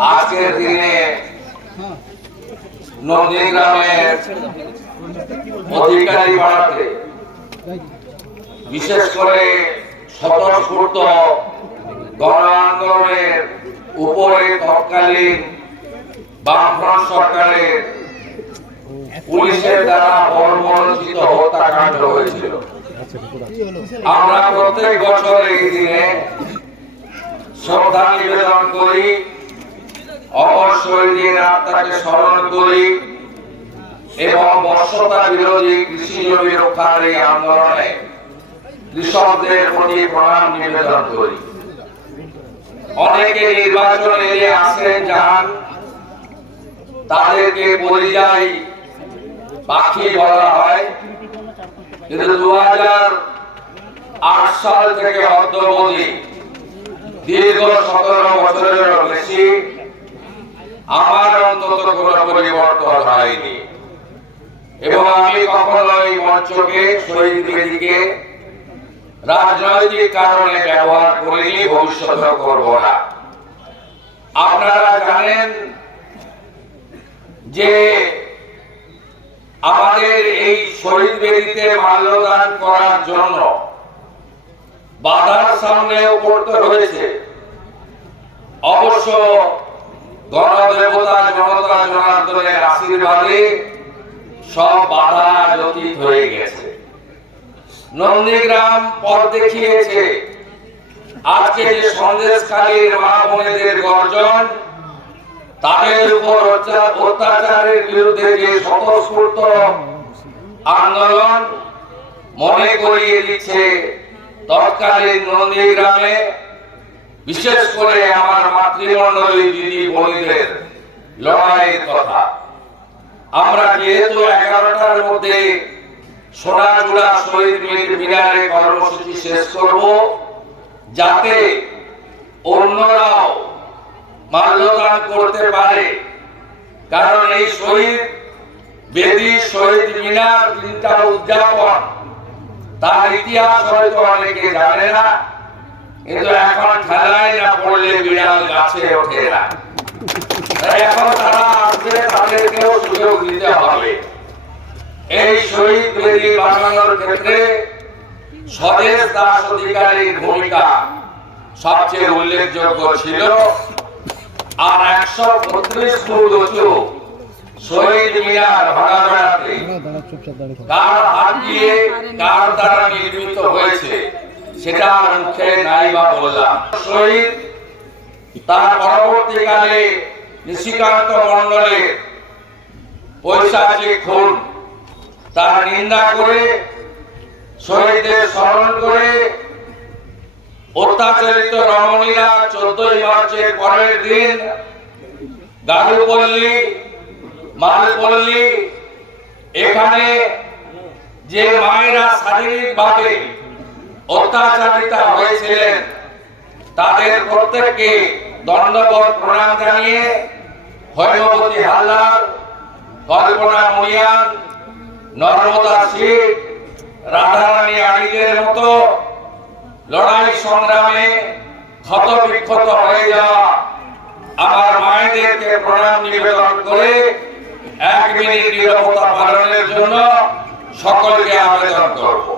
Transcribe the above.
আজকের দিনে নন্দীগ্রামের অধিকারী বাড়াতে বিশেষ করে স্বতঃস্ফূর্ত গণ আন্দোলনের উপরে তৎকালীন বামফ্রন্ট সরকারের পুলিশের দ্বারা বর্বরচিত হত্যাকাণ্ড হয়েছিল। আমরা প্রত্যেক বছর এই দিনে শ্রদ্ধা নিবেদন করি অমর শহীদের আত্মাকে স্মরণ করি এবং বর্ষতা বিরোধী কৃষি জমি রক্ষার কৃষকদের প্রতি প্রণাম নিবেদন করি। অনেকে নির্বাচন এড়িয়ে আসেন যান, তাদেরকে পরিযায়ী পাখি বলা হয়। কিন্তু দু হাজার আট সাল থেকে অদ্যবধি দীর্ঘ সতেরো বছরেরও বেশি আমার অন্তত কোনো পরিবর্তন হয়নি। এবং আমি কখনো এই মঞ্চকে শহীদ বেদিকে রাজনৈতিক কারণে ব্যবহার করিনি ভবিষ্যতে করব না। আপনারা জানেন যে আমাদের এই শহীদ বেদিতে মাল্যদান করার জন্য বাধার সামনেও পড়তে হয়েছে। অবশ্য নন্দীগ্রাম পথ দেখিয়েছে, আজকে যে মা বোনেদের গর্জন, তাদের উপর অত্যা- অত্যাচারের বিরুদ্ধে যে স্বতঃস্ফূর্ত আন্দোলন মনে করিয়ে দিচ্ছে তৎকালীন নন্দীগ্রামে বিশেষ করে আমার মাতৃমণ্ডলী দিদি বোনদের লড়াইয়ের কথা। আমরা যেহেতু এগারোটার মধ্যে সোনাচূড়া শহীদ মিনার- মিনারে কর্মসূচি শেষ করব, যাতে অন্যরাও মাল্যদান করতে পারে। কারণ এই শহীদ বেদি শহীদ মিনার দিনটা উদযাপন, তার ইতিহাস হয়তো অনেকে জানে না। কিন্তু এখন ঠেলায় না পড়লে বিড়াল গাছে ওঠে না। এখন তারা আসবে তাদেরকেও সুযোগ দিতে হবে। এই শহীদ বেদি বানানোর ক্ষেত্রে স্বদেশ দাস অধিকারীর ভূমিকা সবচেয়ে উল্লেখযোগ্য ছিল। আর একশো বত্রিশ ফুট উঁচু শহীদ মিনার ভাঙা বেড়াতে কার হাত দিয়ে কার দ্বারা নির্মিত হয়েছে? সেটা মুখে নাই বা বললাম। শহীদ তার পরবর্তীকালে নিশিকান্ত মন্ডলের পৈশাচিক খুন। তার নিন্দা করে, শহীদদের স্মরণ করে অত্যাচারিত রমণীরা চোদ্দই মার্চের পরের দিন গারুপল্লী মালপল্লী, এখানে যে মায়েরা শারীরিকভাবে অত্যাচারিতা হয়েছিলেন। তাদের প্রত্যেককে দণ্ডবোধ প্রণাম জানিয়ে হৈমবতী হালদার, কল্পনা মুনিয়ান নর্মদা শীত রাধারানী আড়িদের মতো লড়াই সংগ্রামে ক্ষত বিক্ষত হয়ে যাওয়া আমার মায়েদেরকে প্রণাম নিবেদন করে এক মিনিট নিরবতা পালনের জন্য সকলকে আবেদন করব।